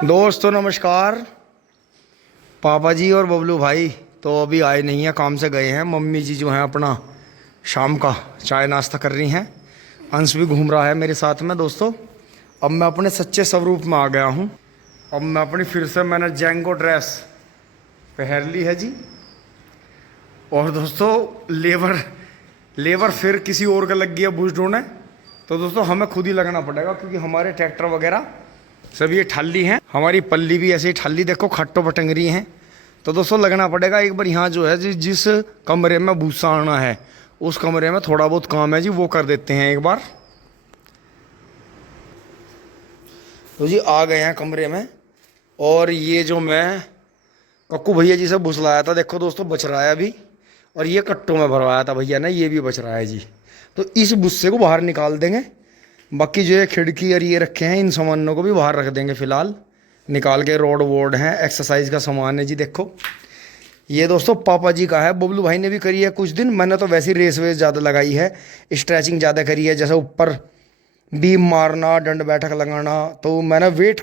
दोस्तों नमस्कार। पापा जी और बबलू भाई तो अभी आए नहीं हैं, काम से गए हैं। मम्मी जी जो हैं अपना शाम का चाय नाश्ता कर रही हैं। अंश भी घूम रहा है मेरे साथ में। दोस्तों अब मैं अपने सच्चे स्वरूप में आ गया हूँ। अब मैं अपनी फिर से मैंने जैंगो ड्रेस पहन ली है जी। और दोस्तों लेबर लेबर फिर किसी और का लग गया बुश ढूंढने। तो दोस्तों हमें खुद ही लगना पड़ेगा क्योंकि हमारे ट्रैक्टर वगैरह सब ये ठाली हैं। हमारी पल्ली भी ऐसे ही ठाली देखो खट्टों पर टंग रही हैं। तो दोस्तों लगना पड़ेगा एक बार। यहाँ जो है जिस कमरे में भूसा आना है उस कमरे में थोड़ा बहुत काम है जी, वो कर देते हैं एक बार। तो जी आ गए हैं कमरे में। और ये जो मैं कक्कू भैया जी से भूस लाया था, देखो दोस्तों बच रहा है अभी। और ये कट्टों में भरवाया था भैया ने, ये भी बच रहा है जी। तो इस भूसे को बाहर निकाल देंगे। बाकी जो ये खिड़की और ये रखे हैं इन सामानों को भी बाहर रख देंगे फिलहाल निकाल के। रोड वोड हैं, एक्सरसाइज का सामान है जी। देखो ये दोस्तों पापा जी का है, बबलू भाई ने भी करी है कुछ दिन। मैंने तो वैसी रेस वेस ज़्यादा लगाई है, स्ट्रेचिंग ज़्यादा करी है, जैसे ऊपर बीम मारना, दंड बैठक लगाना। तो मैंने वेट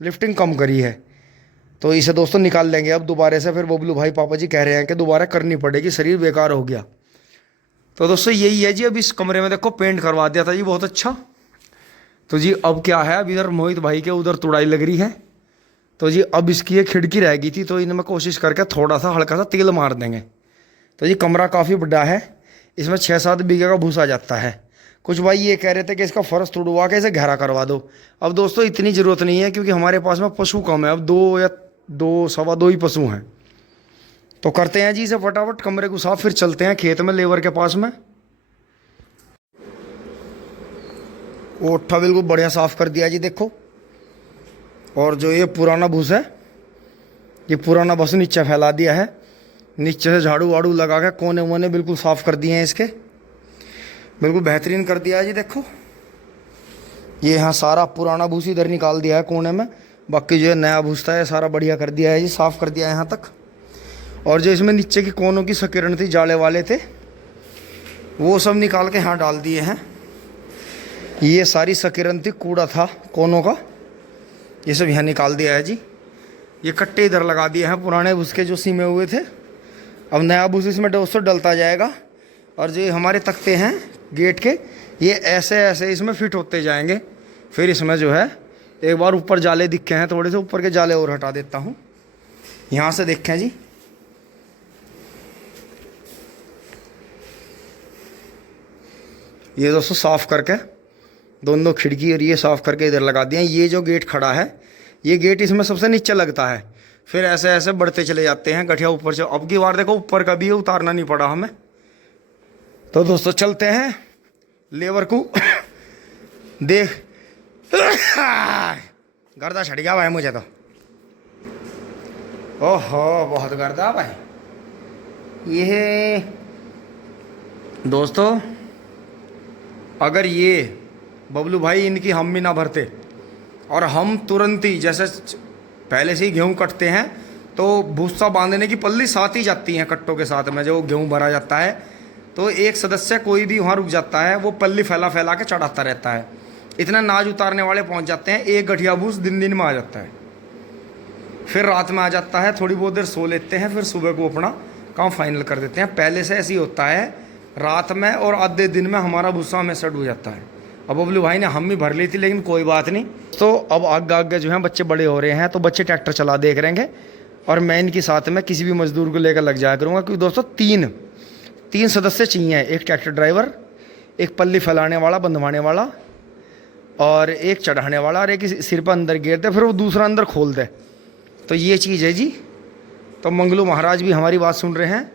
लिफ्टिंग कम करी है। तो इसे दोस्तों निकाल लेंगे अब दोबारा से। फिर बबलू भाई पापा जी कह रहे हैं कि दोबारा करनी पड़ेगी, शरीर बेकार हो गया। तो दोस्तों यही है जी। अब इस कमरे में देखो पेंट करवा दिया था जी, बहुत अच्छा। तो जी अब क्या है, अब इधर मोहित भाई के उधर तुड़ाई लग रही है। तो जी अब इसकी एक खिड़की रह गई थी, तो इनमें कोशिश करके थोड़ा सा हल्का सा तेल मार देंगे। तो जी कमरा काफ़ी बड़ा है, इसमें 6-7 बीघे का भूसा जाता है। कुछ भाई ये कह रहे थे कि इसका फर्श तुड़वा के इसे गहरा करवा दो। अब दोस्तों इतनी ज़रूरत नहीं है क्योंकि हमारे पास में पशु कम है। अब 2 या 2 सवा 2 ही पशु हैं। तो करते हैं जी इसे फटाफट कमरे को साफ, फिर चलते हैं खेत में लेबर के पास में। ओठा बिल्कुल बढ़िया साफ कर दिया जी देखो। और जो ये पुराना भूस है, ये पुराना बस नीचे फैला दिया है। नीचे से झाड़ू वाड़ू लगा के कोने वोने बिल्कुल साफ कर दिए हैं इसके, बिल्कुल बेहतरीन कर दिया है जी। देखो ये यहाँ सारा पुराना भूस इधर निकाल दिया है कोने में। बाकी जो है नया भूस था ये सारा बढ़िया कर दिया है जी, साफ कर दिया है यहाँ तक। और जो इसमें नीचे की कोनों की संकीर्ण थी, जाले वाले थे, वो सब निकाल के यहाँ डाल दिए हैं। ये सारी संकीर्ण थी, कूड़ा था कोनों का, ये सब यहाँ निकाल दिया है जी। ये कट्टे इधर लगा दिए हैं पुराने भूस के जो सीमे हुए थे। अब नया भूस इसमें दोस्तों डलता जाएगा। और जो हमारे तख्ते हैं गेट के, ये ऐसे ऐसे इसमें फिट होते जाएंगे। फिर इसमें जो है एक बार ऊपर जाले दिखे हैं, थोड़े से ऊपर के जाले और हटा देता हूँ। यहाँ से देखें जी, ये दोस्तों साफ करके दोनों खिड़की और ये साफ करके इधर लगा दिए हैं। ये जो गेट खड़ा है, ये गेट इसमें सबसे नीचे लगता है। फिर ऐसे ऐसे बढ़ते चले जाते हैं गठिया ऊपर से। अब की बार देखो ऊपर का भी उतारना नहीं पड़ा हमें। तो दोस्तों चलते हैं लेबर को देख। गर्दा छट गया भाई मुझे तो। ओहो बहुत गर्दा भाई। ये दोस्तों अगर ये बबलू भाई इनकी हम भी ना भरते और हम तुरंत ही जैसे पहले से ही गेहूँ कटते हैं तो भूसा बांधने की पल्ली साथ ही जाती हैं कट्टों के साथ में। जो गेहूँ भरा जाता है तो एक सदस्य कोई भी वहाँ रुक जाता है, वो पल्ली फैला फैला के चढ़ाता रहता है। इतना नाज उतारने वाले पहुँच जाते हैं, एक गठिया भूस दिन में आ जाता है। फिर रात में आ जाता है, थोड़ी बहुत देर सो लेते हैं, फिर सुबह को अपना काम फाइनल कर देते हैं। पहले से ऐसे ही होता है, रात में और आधे दिन में हमारा भूसा हमेशा डूब जाता है। अब बबलू भाई ने हम भी भर ली थी, लेकिन कोई बात नहीं। तो अब आगे आगे जो है बच्चे बड़े हो रहे हैं, तो बच्चे ट्रैक्टर चला देख रहेंगे। और मैं इनके साथ में किसी भी मजदूर को लेकर लग जाया करूँगा, क्योंकि दोस्तों तीन सदस्य चाहिए। एक ट्रैक्टर ड्राइवर, एक पल्ली फैलाने वाला बंधवाने वाला, और एक चढ़ाने वाला, और एक सिर पर अंदर गिर दे फिर वो दूसरा अंदर खोल दे। तो ये चीज़ है जी। तो मंगलू महाराज भी हमारी बात सुन रहे हैं,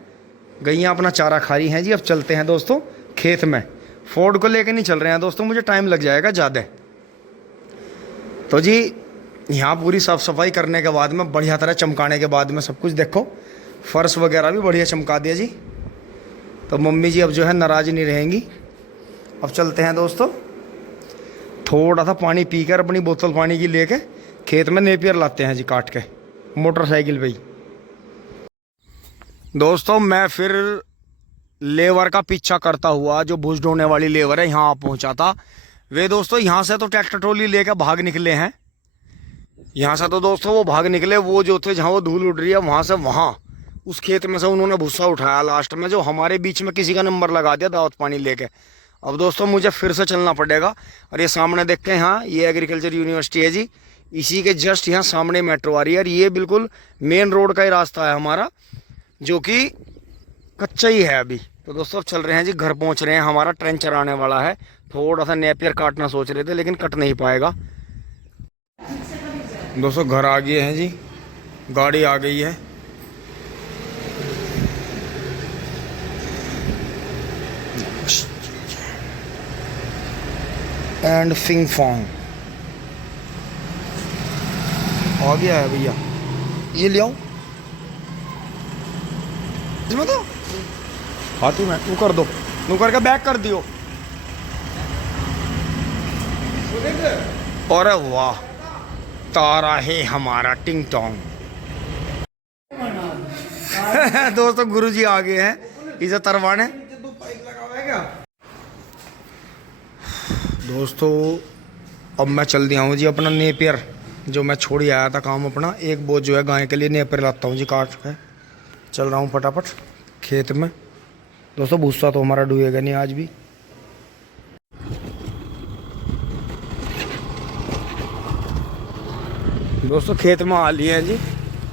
गैयाँ अपना चारा खा रही हैं जी। अब चलते हैं दोस्तों खेत में। फोर्ड को लेकर नहीं चल रहे हैं दोस्तों, मुझे टाइम लग जाएगा ज़्यादा। तो जी यहाँ पूरी साफ़ सफाई करने के बाद में, बढ़िया तरह चमकाने के बाद में सब कुछ देखो, फर्श वगैरह भी बढ़िया चमका दिया जी। तो मम्मी जी अब जो है नाराज़ नहीं रहेंगी। अब चलते हैं दोस्तों, थोड़ा सा पानी पीकर अपनी बोतल पानी की लेके खेत में नेपियर लाते हैं जी काट के मोटरसाइकिल पे ही। दोस्तों मैं फिर लेबर का पीछा करता हुआ, जो भूस ढोने वाली लेबर है, यहाँ पहुँचा था। वे दोस्तों यहाँ से तो ट्रैक्टर ट्रॉली लेकर भाग निकले हैं। यहाँ से तो दोस्तों वो भाग निकले, वो जो थे जहाँ वो धूल उड़ रही है वहाँ से वहाँ उस खेत में से उन्होंने भूसा उठाया लास्ट में, जो हमारे बीच में किसी का नंबर लगा दिया दावत पानी लेके। अब दोस्तों मुझे फिर से चलना पड़ेगा। और ये सामने देखते हैं, यहाँ ये एग्रीकल्चर यूनिवर्सिटी है जी, इसी के जस्ट यहाँ सामने मेट्रो आ रही है। और ये बिल्कुल मेन रोड का ही रास्ता है हमारा, जो कि कच्चा ही है अभी। तो दोस्तों अब चल रहे हैं जी, घर पहुँच रहे हैं, हमारा ट्रेन चराने वाला है। थोड़ा सा नेपियर काटना सोच रहे थे लेकिन कट नहीं पाएगा। दोस्तों घर आ गए हैं जी, गाड़ी आ गई है। एंड फिंग फोंग आ गया है भैया, ये ले आओ इसमें तो हाथी में तू कर दो, तू करके बैक कर दियो। अरे वाह, तारा है हमारा टिंग टोंग। दोस्तों गुरुजी आ गए हैं इसे तरवाने। दोस्तों अब मैं चल दिया हूँ जी अपना नेपियर, जो मैं छोड़ आया था काम अपना। एक बोझ जो है गाय के लिए नेपियर लाता हूँ जी काट के। चल रहा हूँ फटाफट खेत में। दोस्तों भूसा तो हमारा डूबेगा नहीं आज भी। दोस्तों खेत में आ लिए हैं जी,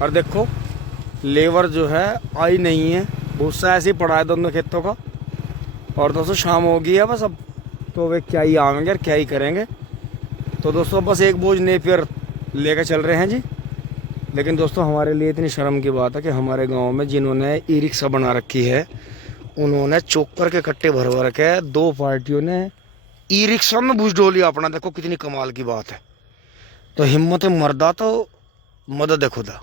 और देखो लेबर जो है आई नहीं है, भूसा ऐसे ही पड़ा है दोनों खेतों का। और दोस्तों शाम हो गई है बस, अब तो वे क्या ही आएंगे और क्या ही करेंगे। तो दोस्तों बस एक बोझ नेपियर लेकर चल रहे हैं जी। लेकिन दोस्तों हमारे लिए इतनी शर्म की बात है कि हमारे गांव में जिन्होंने ई रिक्शा बना रखी है, उन्होंने चोकर के कट्टे भर भर के 2 पार्टियों ने ई रिक्शा में भूस डोलिया अपना। देखो कितनी कमाल की बात है। तो हिम्मत मर्दा तो मदद है खुदा,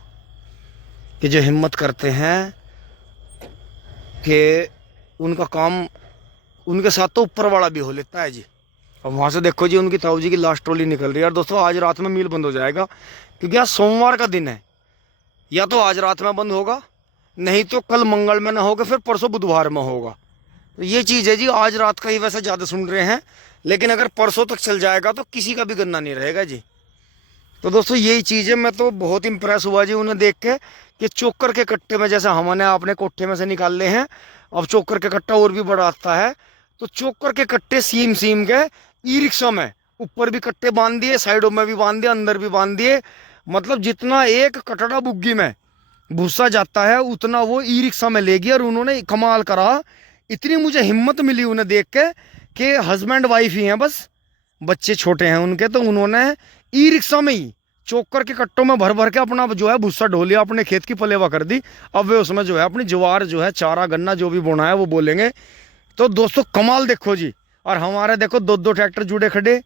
कि जो हिम्मत करते हैं कि उनका काम उनके साथ तो ऊपर वाला भी हो लेता है जी। और वहाँ से देखो जी उनकी ताऊ जी की लास्ट ट्रॉली निकल रही है। और दोस्तों आज रात में मिल बंद हो जाएगा, क्योंकि आज सोमवार का दिन है। या तो आज रात में बंद होगा, नहीं तो कल मंगल में ना होगा, फिर परसों बुधवार में होगा। तो ये चीज़ है जी, आज रात का ही वैसे ज़्यादा सुन रहे हैं, लेकिन अगर परसों तक चल जाएगा तो किसी का भी गन्ना नहीं रहेगा जी। तो दोस्तों यही चीज़ है, मैं तो बहुत इम्प्रेस हुआ जी उन्हें देख के, कि चोकर के कट्टे में जैसे हमने अपने कोठे में से निकाले हैं, अब चोकर के कट्टा और भी बड़ा आता है। तो चोकर के कट्टे सीम सीम के ई रिक्शा में ऊपर भी कट्टे बांध दिए, साइडों में भी बांध दिए, अंदर भी बांध दिए। मतलब जितना एक कटड़ा बुग्गी में भूसा जाता है उतना वो ई रिक्शा में ले गया। और उन्होंने कमाल करा, इतनी मुझे हिम्मत मिली उन्हें देख के कि हस्बैंड वाइफ ही हैं बस, बच्चे छोटे हैं उनके, तो उन्होंने ई रिक्शा में ही चोकर के कट्टों में भर भर के अपना जो है भूसा ढोलिया, अपने खेत की पलेवा कर दी। अब वे उसमें जो है अपनी ज्वार जो है, चारा गन्ना जो भी बोना है वो बोलेंगे। तो दोस्तों कमाल देखो जी। और हमारे देखो 2-2 ट्रैक्टर जुड़े खड़े,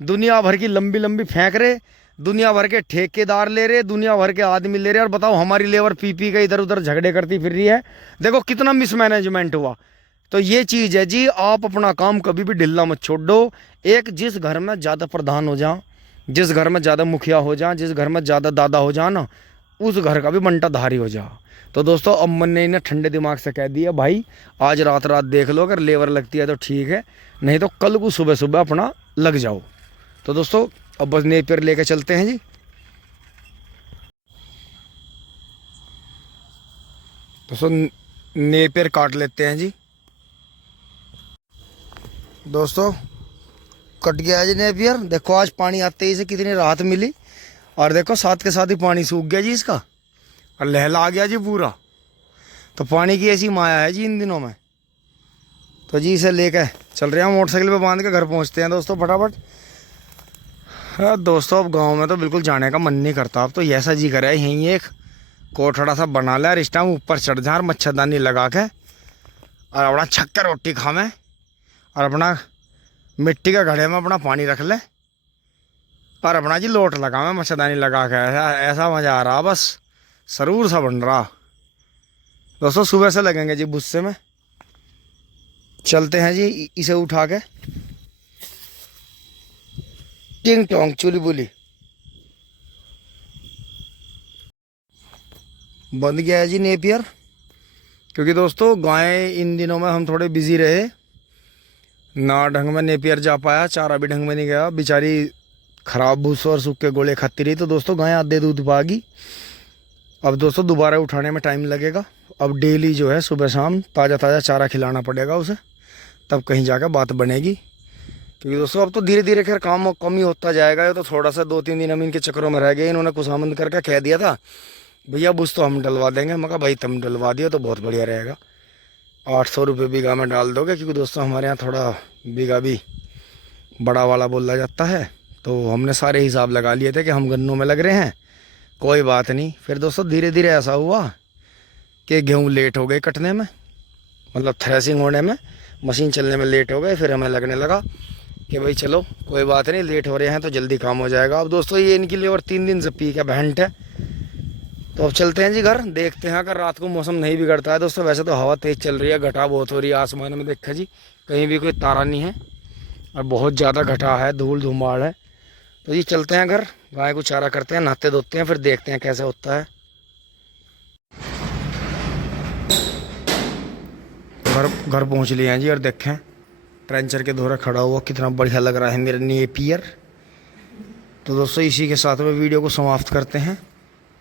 दुनिया भर की लंबी लंबी फेंक रहे, दुनिया भर के ठेकेदार ले रहे, दुनिया भर के आदमी ले रहे। और बताओ हमारी लेबर पी के इधर उधर झगड़े करती फिर रही है। देखो कितना मिसमैनेजमेंट हुआ। तो ये चीज़ है जी, आप अपना काम कभी भी ढिल्ला मत छोड़ दो। एक जिस घर में ज़्यादा प्रधान हो जाओ, जिस घर में ज़्यादा मुखिया हो जाए, जिस घर में ज़्यादा दादा हो जाए ना, उस घर का भी बंटा धारी हो जाओ। तो दोस्तों अम्मन ने इन्हें ठंडे दिमाग से कह दिया, भाई आज रात रात देख लो, अगर लेबर लगती है तो ठीक है, नहीं तो कल को सुबह सुबह अपना लग जाओ। तो दोस्तों अब बस नेपियर लेके चलते हैं जी। दोस्तों नेपियर काट लेते हैं जी। दोस्तों कट गया है जी नेपियर। देखो आज पानी आते ही से कितनी राहत मिली। और देखो साथ के साथ ही पानी सूख गया जी इसका, और लहला आ गया जी पूरा। तो पानी की ऐसी माया है जी इन दिनों में। तो जी इसे लेके चल रहे हैं, मोटरसाइकिल पे बांध के घर पहुंचते हैं दोस्तों फटाफट। हाँ दोस्तों अब गांव में तो बिल्कुल जाने का मन नहीं करता। अब तो ऐसा जी करे यहीं एक कोठड़ा सा बना ले, और इस टाइम ऊपर चढ़ जाए और मच्छरदानी लगा के और अपना छक्कर रोटी खावे, और अपना मिट्टी के घड़े में अपना पानी रख ले, और अपना जी लोट लगावे मच्छरदानी लगा के। ऐसा ऐसा मज़ा आ रहा, बस सरूर सा बन रहा। दोस्तों सुबह से लगेंगे जी भुस्से में। चलते हैं जी इसे उठा के। टिंग टोंग चुली बुली बंद गया है जी नेपियर, क्योंकि दोस्तों गाय इन दिनों में हम थोड़े बिजी रहे ना, ढंग में नेपियर जा पाया, चारा भी ढंग में नहीं गया। बेचारी ख़राब भूसा और सूखे गोले खाती रही तो दोस्तों गाय आधे दूध पागी। अब दोस्तों दोबारा उठाने में टाइम लगेगा। अब डेली जो है सुबह शाम ताज़ा ताज़ा चारा खिलाना पड़ेगा उसे, तब कहीं जाकर बात बनेगी। क्योंकि दोस्तों अब तो धीरे धीरे खैर काम कम ही होता जाएगा। ये तो थोड़ा सा 2-3 दिन हम इनके चक्करों में रह गए। इन्होंने खुशामंद करके कह दिया था भैया बुझ तो हम डलवा देंगे। मैं कहा भाई तुम डलवा दियो तो बहुत बढ़िया रहेगा। 800 रुपये बीघा में डाल दोगे, क्योंकि दोस्तों हमारे यहाँ थोड़ा बीघा भी बड़ा वाला बोला जाता है। तो हमने सारे हिसाब लगा लिए थे कि हम गन्नों में लग रहे हैं, कोई बात नहीं। फिर दोस्तों धीरे धीरे ऐसा हुआ कि गेहूँ लेट हो गए कटने में, मतलब थ्रेसिंग होने में, मशीन चलने में लेट हो गए। फिर हमें लगने लगा कि भाई चलो कोई बात नहीं, लेट हो रहे हैं तो जल्दी काम हो जाएगा। अब दोस्तों ये इनके लिए और 3 दिन से पी का बहंट है। तो अब चलते हैं जी घर, देखते हैं अगर रात को मौसम नहीं बिगड़ता है। दोस्तों वैसे तो हवा तेज़ चल रही है, घटा बहुत हो रही है आसमान में, देखा जी कहीं भी कोई तारा नहीं है और बहुत ज़्यादा घटा है, धूल धुमाड़ है। तो जी चलते हैं घर, गाय को चारा करते हैं, नहाते धोते हैं, फिर देखते हैं कैसे होता है। घर पहुंच लिए हैं जी, और देखें ट्रेंचर के दोहरा खड़ा हुआ कितना बढ़िया लग रहा है मेरा नेपियर। तो दोस्तों इसी के साथ में वीडियो को समाप्त करते हैं।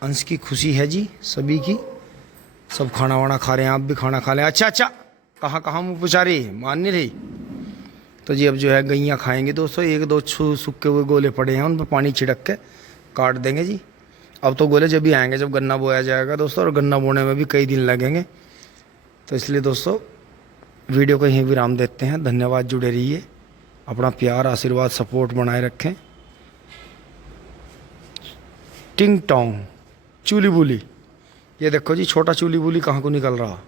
अंश की खुशी है जी सभी की, सब खाना वाना खा रहे हैं, आप भी खाना खा लें। अच्छा कहाँ कहाँ मुँह पुचारी मान नहीं रही। तो जी अब जो है गैयाँ खाएंगे दोस्तों। 1-2 सूखे हुए गोले पड़े हैं, उन पर पानी छिड़क के काट देंगे जी। अब तो गोले जब भी आएंगे जब गन्ना बोया जाएगा दोस्तों, और गन्ना बोने में भी कई दिन लगेंगे। तो इसलिए दोस्तों वीडियो को यहीं विराम देते हैं। धन्यवाद, जुड़े रहिए, अपना प्यार आशीर्वाद सपोर्ट बनाए रखें। टिंग टोंग चूली बूली, ये देखो जी छोटा चूली बूली कहाँ को निकल रहा।